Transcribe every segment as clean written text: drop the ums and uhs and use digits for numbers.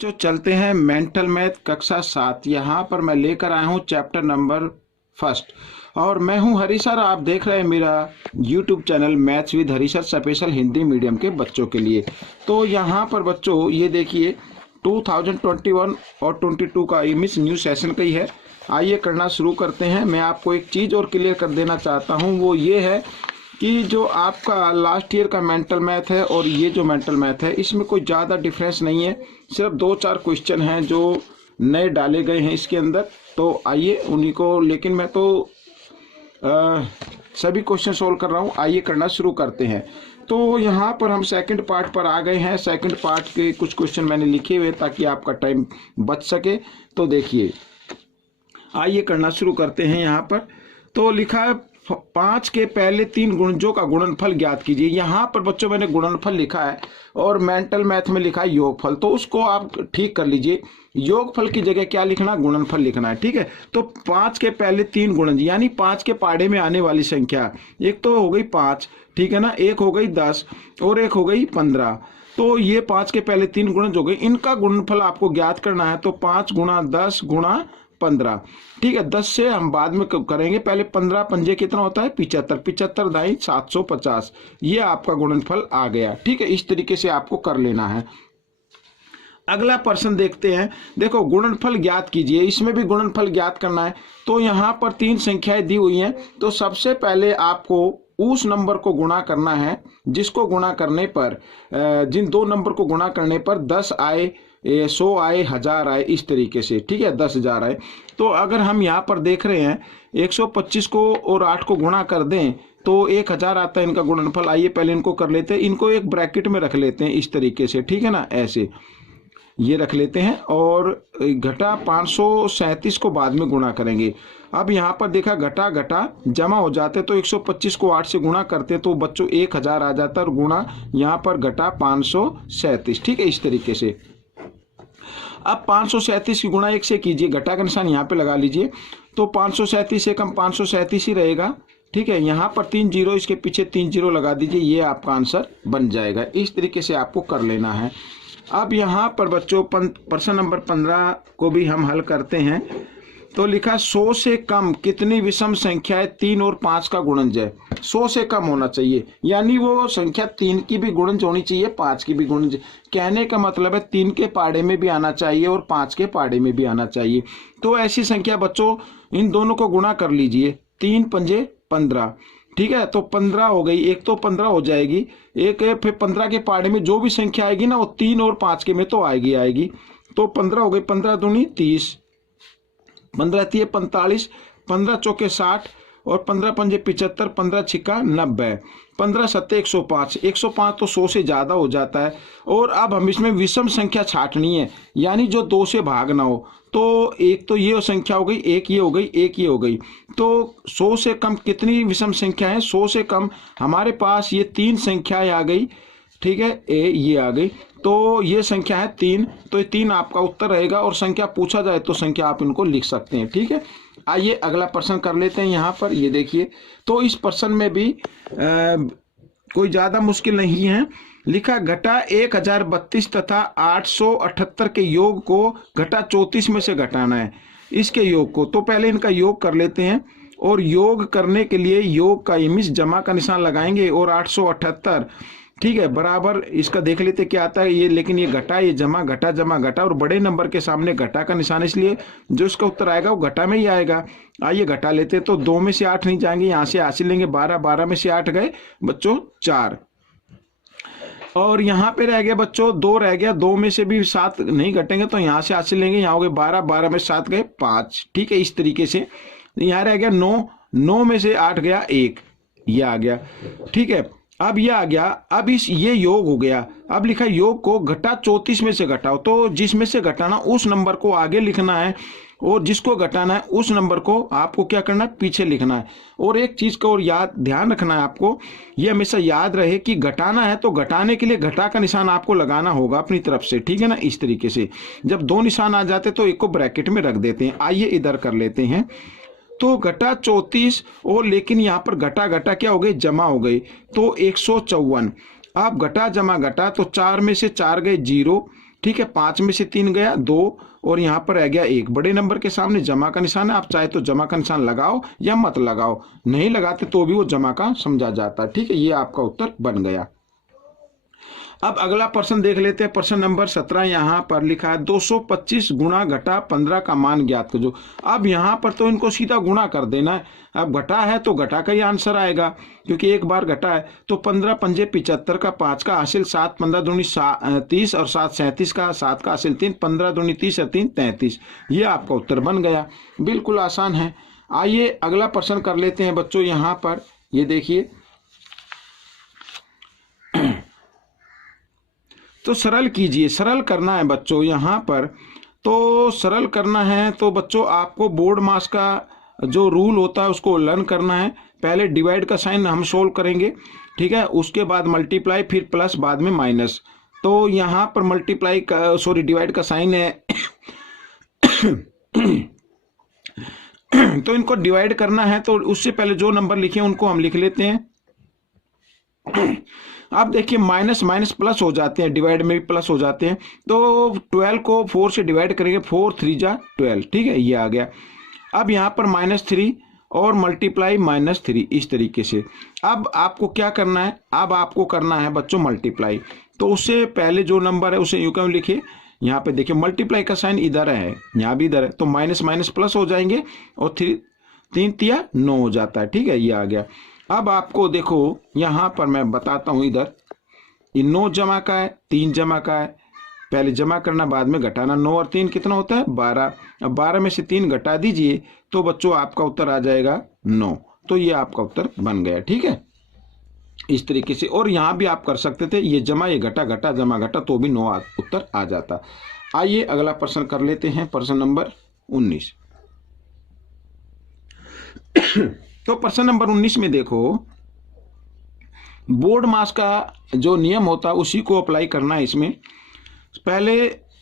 जो चलते हैं मेंटल मैथ कक्षा 7। यहाँ पर मैं लेकर आया हूँ चैप्टर नंबर फर्स्ट और मैं हूँ हरी सर। आप देख रहे हैं मेरा YouTube channel maths with Hari sir special Hindi medium के बच्चों के लिए। तो यहाँ पर बच्चों ये देखिए 2021 और 22 का मिस न्यू सेशन का ही है। आइए करना शुरू करते हैं। मैं आपको एक चीज़ और क्लियर कर देना चाहता हूँ, वो ये है कि जो आपका लास्ट ईयर का मेंटल मैथ है और ये जो मेंटल मैथ है इसमें कोई ज़्यादा डिफरेंस नहीं है। सिर्फ 2-4 क्वेश्चन हैं जो नए डाले गए हैं इसके अंदर। तो आइए उन्हीं को, लेकिन मैं तो सभी क्वेश्चन सोल्व कर रहा हूँ। आइए करना शुरू करते हैं। तो यहाँ पर हम सेकंड पार्ट पर आ गए हैं। सेकंड पार्ट के कुछ क्वेश्चन मैंने लिखे हुए ताकि आपका टाइम बच सके। तो देखिए आइए करना शुरू करते हैं। यहाँ पर तो लिखा है 5 के पहले 3 गुणजों का गुणनफल ज्ञात कीजिए। यहाँ पर बच्चों मैंने गुणनफल लिखा है और मेंटल मैथ में लिखा है योगफल, तो उसको आप ठीक कर लीजिए। योगफल की जगह क्या लिखना, गुणनफल लिखना है। ठीक है, तो 5 के पहले 3 गुणज यानी 5 के पहाड़े में आने वाली संख्या, एक तो हो गई 5, ठीक है ना, एक हो गई 10 और एक हो गई 15। तो ये 5 के पहले 3 गुणज हो गए, इनका गुणनफल आपको ज्ञात करना है। तो 5 गुणा 10 गुणा 15, ठीक है। 10 से हम बाद में करेंगे, पहले 15 पंजे कितना होता है 75, 75 दाई 750। ये आपका गुणनफल आ गया। ठीक है, इस तरीके से आपको कर लेना है। अगला प्रश्न देखते हैं। देखो गुणनफल ज्ञात कीजिए, इसमें भी गुणनफल ज्ञात करना है। तो यहाँ पर 3 संख्याएं दी हुई हैं। तो सबसे पहले आपको उस नंबर को गुणा करना है जिसको गुणा करने पर, जिन 2 नंबर को गुणा करने पर 10 आए, 100 आए, 1000 आए, इस तरीके से। ठीक है, 10,000 आए। तो अगर हम यहाँ पर देख रहे हैं 125 को और 8 को गुणा कर दें तो 1000 आता है इनका गुणनफल। आइए पहले इनको कर लेते हैं, इनको एक ब्रैकेट में रख लेते हैं इस तरीके से, ठीक है ना, ऐसे ये रख लेते हैं और घटा 537 को बाद में गुणा करेंगे। अब यहाँ पर देखा घटा घटा जमा हो जाते, तो 125 को 8 से गुणा करते तो बच्चों 1000 आ जाता है और गुणा यहाँ पर घटा 537। ठीक है, इस तरीके से। अब 537 की गुणा 1 से कीजिए, घटा का निशान यहाँ पे लगा लीजिए। तो 537 से कम 537 ही रहेगा। ठीक है, यहाँ पर 3 जीरो, इसके पीछे 3 जीरो लगा दीजिए, ये आपका आंसर बन जाएगा। इस तरीके से आपको कर लेना है। अब यहाँ पर बच्चों प्रश्न नंबर 15 को भी हम हल करते हैं। तो लिखा 100 से कम कितनी विषम संख्याएं 3 और 5 का गुणज है। 100 से कम होना चाहिए, यानी वो संख्या 3 की भी गुणज होनी चाहिए, 5 की भी गुणज। कहने का मतलब है 3 के पहाड़े में भी आना चाहिए और 5 के पहाड़े में भी आना चाहिए। तो ऐसी संख्या बच्चों इन दोनों को गुणा कर लीजिए, 3 पंजे 15। ठीक है, तो 15 हो गई, एक तो 15 हो जाएगी, एक है फिर 15 के पहाड़े में जो भी संख्या आएगी ना वो 3 और 5 के में तो आएगी। तो 15 हो गई, 15 दूनी 30, 15 तिये 45, 15 चौके 60 और 15 पंजे 75, 15 छिक्का 90, 15 सत्ते 105। 105 तो 100 से ज़्यादा हो जाता है। और अब हम इसमें विषम संख्या छांटनी है, यानी जो 2 से भाग ना हो। तो एक तो ये संख्या हो गई, एक ये हो गई, एक ये हो गई। तो 100 से कम कितनी विषम संख्या है, 100 से कम हमारे पास ये 3 संख्याएं आ गई। ठीक है, ये आ गई, तो ये संख्या है 3। तो ये 3 आपका उत्तर रहेगा और संख्या पूछा जाए तो संख्या आप इनको लिख सकते हैं। ठीक है, आइए अगला प्रश्न कर लेते हैं। यहाँ पर ये देखिए, तो इस प्रश्न में भी कोई ज़्यादा मुश्किल नहीं है। लिखा घटा 1032 तथा 878 के योग को घटा 34 में से घटाना है, इसके योग को। तो पहले इनका योग कर लेते हैं और योग करने के लिए योग का इमिस जमा का निशान लगाएंगे और 878, ठीक है, बराबर इसका देख लेते क्या आता है ये। लेकिन ये घटा, ये जमा, घटा जमा घटा, और बड़े नंबर के सामने घटा का निशान, इसलिए जो इसका उत्तर आएगा वो घटा में ही आएगा। आइए घटा लेते, तो 2 में से 8 नहीं जाएंगे, यहाँ से हासिल लेंगे 12, 12 में से 8 गए बच्चों 4, और यहाँ पे रह गया बच्चों 2 रह गया, 2 में से भी 7 नहीं घटेंगे तो यहाँ से हासिल लेंगे, यहाँ हो गए 12, 12 में 7 गए 5। ठीक है, इस तरीके से। यहाँ रह गया 9, 9 में से 8 गया 1, ये आ गया। ठीक है, अब ये आ गया, अब ये योग हो गया। अब लिखा योग को घटा 34 में से घटाओ। तो जिसमें से घटाना उस नंबर को आगे लिखना है और जिसको घटाना है उस नंबर को आपको क्या करना है, पीछे लिखना है। और एक चीज का और याद ध्यान रखना है आपको, ये हमेशा याद रहे कि घटाना है तो घटाने के लिए घटा का निशान आपको लगाना होगा अपनी तरफ से। ठीक है ना, इस तरीके से। जब 2 निशान आ जाते तो एक को ब्रैकेट में रख देते हैं। आइए इधर कर लेते हैं। तो घटा 34 और लेकिन यहाँ पर घटा घटा क्या हो गई, जमा हो गई, तो 154। अब घटा जमा घटा, तो 4 में से 4 गए 0 ठीक है, 5 में से 3 गया 2 और यहाँ पर रह गया 1। बड़े नंबर के सामने जमा का निशान है, आप चाहे तो जमा का निशान लगाओ या मत लगाओ, नहीं लगाते तो भी वो जमा का समझा जाता है। ठीक है, ये आपका उत्तर बन गया। अब अगला प्रश्न देख लेते हैं। प्रश्न नंबर 17 यहाँ पर लिखा है 225 गुणा घटा 15 का मान ज्ञात करो। अब यहाँ पर तो इनको सीधा गुणा कर देना है। अब घटा है तो घटा का ही आंसर आएगा, क्योंकि एक बार घटा है। तो 15 पंजे 75 का 5 का हासिल 7, 15 दूनी 30 और 7 37 का, 7 का हासिल 3, 15 दूनी 30 और 3 33। ये आपका उत्तर बन गया। बिल्कुल आसान है। आइए अगला प्रश्न कर लेते हैं बच्चों। यहाँ पर ये देखिए, तो सरल कीजिए। सरल करना है बच्चों यहाँ पर, तो सरल करना है तो बच्चों आपको बोर्ड मास का जो रूल होता है उसको लर्न करना है। पहले डिवाइड का साइन हम सोल्व करेंगे, ठीक है, उसके बाद मल्टीप्लाई, फिर प्लस, बाद में माइनस। तो यहाँ पर मल्टीप्लाई का डिवाइड का साइन है तो इनको डिवाइड करना है, तो उससे पहले जो नंबर लिखे उनको हम लिख लेते हैं। अब देखिए माइनस माइनस प्लस हो जाते हैं, डिवाइड में भी प्लस हो जाते हैं। तो 12 को 4 से डिवाइड करेंगे, 4 3 जा 12, ठीक है, ये आ गया। अब यहाँ पर -3 और मल्टीप्लाई -3, इस तरीके से। अब आपको क्या करना है, अब आपको करना है बच्चों मल्टीप्लाई। तो उससे पहले जो नंबर है उसे यूं क्यों लिखे, यहाँ पे देखिए मल्टीप्लाई का साइन इधर है, यहाँ भी इधर है, तो माइनस माइनस प्लस हो जाएंगे और 3 तिया 9 हो जाता है। ठीक है, ये आ गया। अब आपको देखो यहाँ पर मैं बताता हूँ, इधर ये 9 जमा का है, 3 जमा का है, पहले जमा करना बाद में घटाना। 9 और 3 कितना होता है 12। अब 12 में से 3 घटा दीजिए तो बच्चों आपका उत्तर आ जाएगा 9। तो ये आपका उत्तर बन गया। ठीक है, इस तरीके से। और यहाँ भी आप कर सकते थे, ये जमा ये घटा, घटा जमा घटा, तो भी 9 उत्तर आ जाता। आइए अगला प्रश्न कर लेते हैं, प्रश्न नंबर 19। तो प्रश्न नंबर 19 में देखो, बोर्ड मास का जो नियम होता है उसी को अप्लाई करना है इसमें। पहले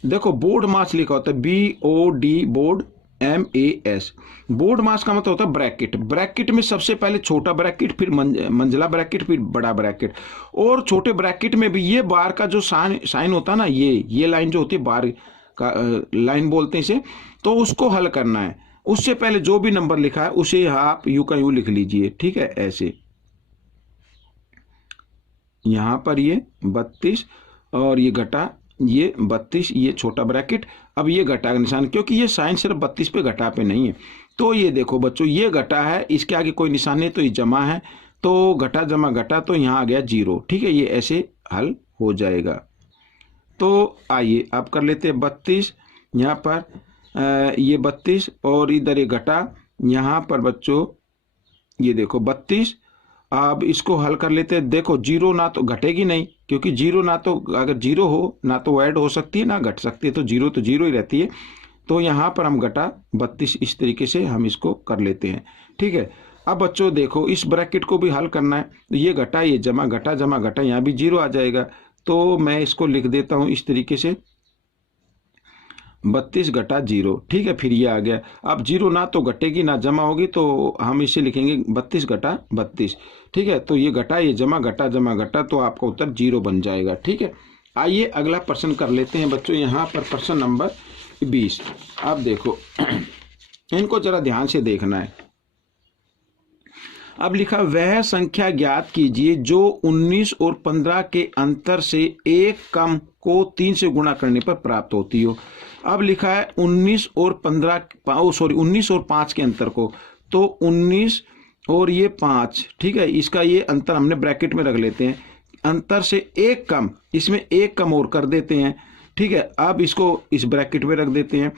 देखो बोर्ड मास लिखा होता है BOD, बोर्ड MAS। बोर्ड मास का मतलब होता है ब्रैकेट। ब्रैकेट में सबसे पहले छोटा ब्रैकेट, फिर मंझला ब्रैकेट, फिर बड़ा ब्रैकेट। और छोटे ब्रैकेट में भी ये बार का जो साइन होता है ना, ये लाइन जो होती है बार का लाइन बोलते हैं इसे, तो उसको हल करना है। उससे पहले जो भी नंबर लिखा है उसे आप यू का यू लिख लीजिए। ठीक है, ऐसे यहां पर ये 32 और ये घटा ये 32, ये छोटा ब्रैकेट। अब ये घटा का निशान, क्योंकि ये साइन सिर्फ 32 पे घटा पे नहीं है। तो ये देखो बच्चों, ये घटा है, इसके आगे कोई निशान नहीं, तो ये जमा है, तो घटा जमा घटा, तो यहाँ आ गया 0। ठीक है, ये ऐसे हल हो जाएगा। तो आइए आप कर लेते हैं 32, यहाँ पर ये 32 और इधर ये घटा, यहाँ पर बच्चों ये देखो 32। अब इसको हल कर लेते हैं। देखो 0 ना तो घटेगी नहीं, क्योंकि 0 ना तो, अगर 0 हो ना तो ऐड हो सकती है ना घट सकती है, तो 0 ही रहती है। तो यहाँ पर हम घटा 32, इस तरीके से हम इसको कर लेते हैं। ठीक है, अब बच्चों देखो इस ब्रैकेट को भी हल करना है। तो ये घटा ये जमा घटा जमा घटा, यहाँ भी 0 आ जाएगा। तो मैं इसको लिख देता हूँ इस तरीके से, 32 घटा 0। ठीक है, फिर ये आ गया। अब 0 ना तो घटेगी ना जमा होगी, तो हम इसे लिखेंगे 32 घटा 32। ठीक है, तो ये घटा ये जमा घटा जमा घटा, तो आपका उत्तर 0 बन जाएगा। ठीक है, आइए अगला प्रश्न कर लेते हैं बच्चों। यहाँ पर प्रश्न नंबर 20। अब देखो इनको जरा ध्यान से देखना है। अब लिखा, वह संख्या ज्ञात कीजिए जो 19 और 15 के अंतर से एक कम को 3 से गुणा करने पर प्राप्त होती हो। अब लिखा है 19 और 5 के अंतर को, तो 19 और ये 5। ठीक है, इसका ये अंतर हमने ब्रैकेट में रख लेते हैं। अंतर से एक कम, इसमें एक कम और कर देते हैं। ठीक है, अब इसको इस ब्रैकेट में रख देते हैं।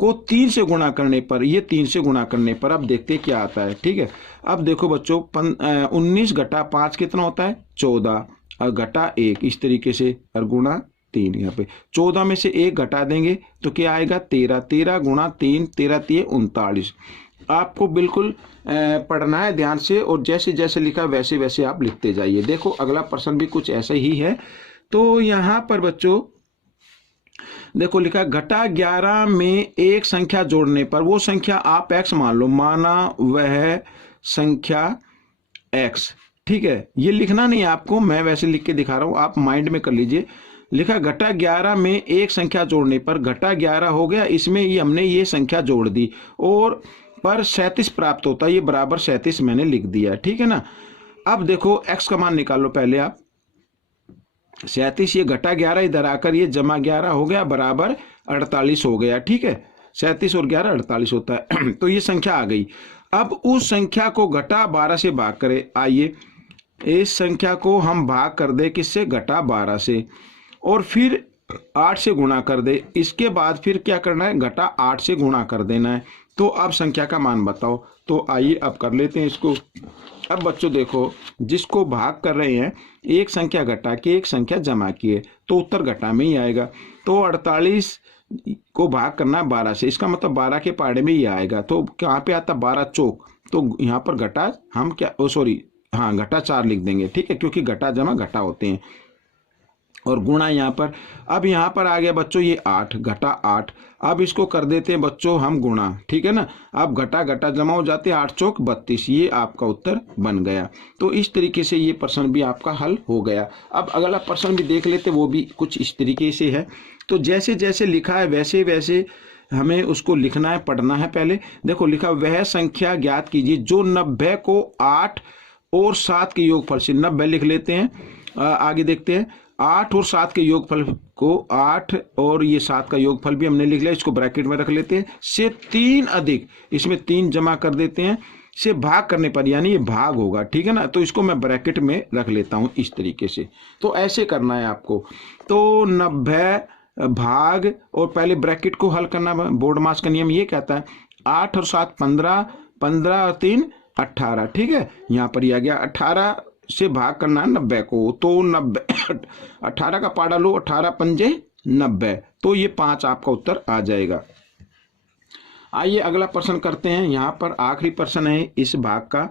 को 3 से गुणा करने पर, ये 3 से गुणा करने पर अब देखते हैं क्या आता है। ठीक है, अब देखो बच्चों 19 घटा 5 कितना होता है 14, और घटा 1, इस तरीके से, और गुणा 3। यहाँ पे 14 में से 1 घटा देंगे तो क्या आएगा 13। 13 गुणा 3, 13 3 39। आपको बिल्कुल पढ़ना है ध्यान से, और जैसे जैसे लिखा वैसे वैसे आप लिखते जाइए। देखो अगला प्रश्न भी कुछ ऐसा ही है। तो यहाँ पर बच्चों देखो लिखा, घटा 11 में एक संख्या जोड़ने पर, वो संख्या आप x मान लो, माना वह संख्या x। ठीक है, ये लिखना नहीं है आपको, मैं वैसे लिख के दिखा रहा हूं, आप माइंड में कर लीजिए। लिखा घटा 11 में एक संख्या जोड़ने पर घटा 11 हो गया, इसमें ये हमने ये संख्या जोड़ दी और पर 37 प्राप्त होता है, ये बराबर 37 मैंने लिख दिया, ठीक है ना। अब देखो x का मान निकालो पहले आप, 37 ये घटा 11 इधर आकर ये जमा 11 हो गया बराबर 48 हो गया, ठीक है। 37 और 11 48 होता है तो ये संख्या आ गई। अब उस संख्या को घटा 12 से भाग करें। आइए इस संख्या को हम भाग कर दे किससे, घटा 12 से, और फिर 8 से गुणा कर दे। इसके बाद फिर क्या करना है, घटा 8 से गुणा कर देना है। तो अब संख्या का मान बताओ। तो आइए अब कर लेते हैं इसको। अब बच्चों देखो, जिसको भाग कर रहे हैं एक संख्या घटा के एक संख्या जमा किए तो उत्तर घटा में ही आएगा। तो 48 को भाग करना है 12 से, इसका मतलब 12 के पाड़े में ही आएगा। तो कहाँ पे आता 12 चौक, तो यहाँ पर घटा हम क्या हाँ घटा 4 लिख देंगे, ठीक है, क्योंकि घटा जमा घटा होते हैं। और गुणा यहाँ पर, अब यहाँ पर आ गया बच्चों ये 8, घटा 8। अब इसको कर देते हैं बच्चों हम गुणा, ठीक है ना। अब घटा घटा जमा हो जाते हैं, 8 चौक 32, ये आपका उत्तर बन गया। तो इस तरीके से ये प्रश्न भी आपका हल हो गया। अब अगला प्रश्न भी देख लेते, वो भी कुछ इस तरीके से है। तो जैसे जैसे लिखा है वैसे वैसे हमें उसको लिखना है, पढ़ना है। पहले देखो लिखा, वह संख्या ज्ञात कीजिए जो 90 को 8 और 7 के योगफल से, 90 लिख लेते हैं। आगे देखते हैं, 8 और 7 के योगफल को, 8 और ये 7 का योगफल भी हमने लिख लिया, इसको ब्रैकेट में रख लेते हैं, से 3 अधिक, इसमें 3 जमा कर देते हैं, से भाग करने पर, यानी ये भाग होगा, ठीक है ना। तो इसको मैं ब्रैकेट में रख लेता हूं इस तरीके से। तो ऐसे करना है आपको। तो 90 भाग, और पहले ब्रैकेट को हल करना, बोर्ड मास का नियम ये कहता है 8 और 7 15, 15 और 3 18, ठीक है। यहाँ पर यह आ गया 18 से भाग करना है 90 को, तो 90 18 का पाड़ा लो, 18 पंजे 90, तो ये 5 आपका उत्तर आ जाएगा। आइए अगला प्रश्न करते हैं। यहाँ पर आखिरी प्रश्न है इस भाग का।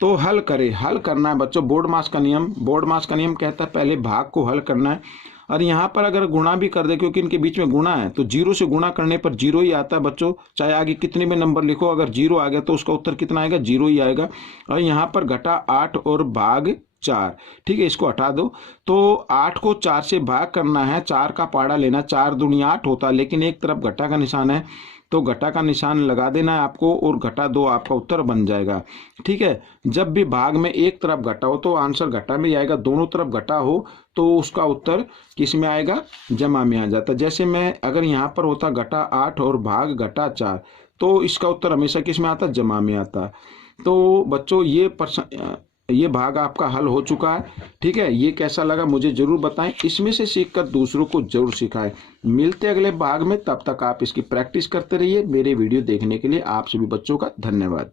तो हल करें, हल करना है बच्चों, बोर्ड मास का नियम कहता है पहले भाग को हल करना है। और यहाँ पर अगर गुणा भी कर दे, क्योंकि इनके बीच में गुणा है, तो 0 से गुणा करने पर 0 ही आता है बच्चों, चाहे आगे कितने में नंबर लिखो, अगर 0 आ गया तो उसका उत्तर कितना आएगा, 0 ही आएगा। और यहाँ पर घटा 8 और भाग 4, ठीक है, इसको हटा दो। तो 8 को 4 से भाग करना है, 4 का पाड़ा लेना, 4 दूनी 8 होता है, लेकिन एक तरफ घटा का निशान है तो घटा का निशान लगा देना है आपको, और घटा 2 आपका उत्तर बन जाएगा, ठीक है। जब भी भाग में एक तरफ घटा हो तो आंसर घटा में ही आएगा, दोनों तरफ घटा हो तो उसका उत्तर किस में आएगा, जमा में आ जाता। जैसे मैं अगर यहाँ पर होता घटा 8 और भाग घटा 4, तो इसका उत्तर हमेशा किस में आता, जमा में आता। तो बच्चों ये भाग आपका हल हो चुका है, ठीक है। ये कैसा लगा मुझे जरूर बताएं, इसमें से सीखकर दूसरों को जरूर सिखाएं। मिलते अगले भाग में, तब तक आप इसकी प्रैक्टिस करते रहिए। मेरे वीडियो देखने के लिए आप सभी बच्चों का धन्यवाद।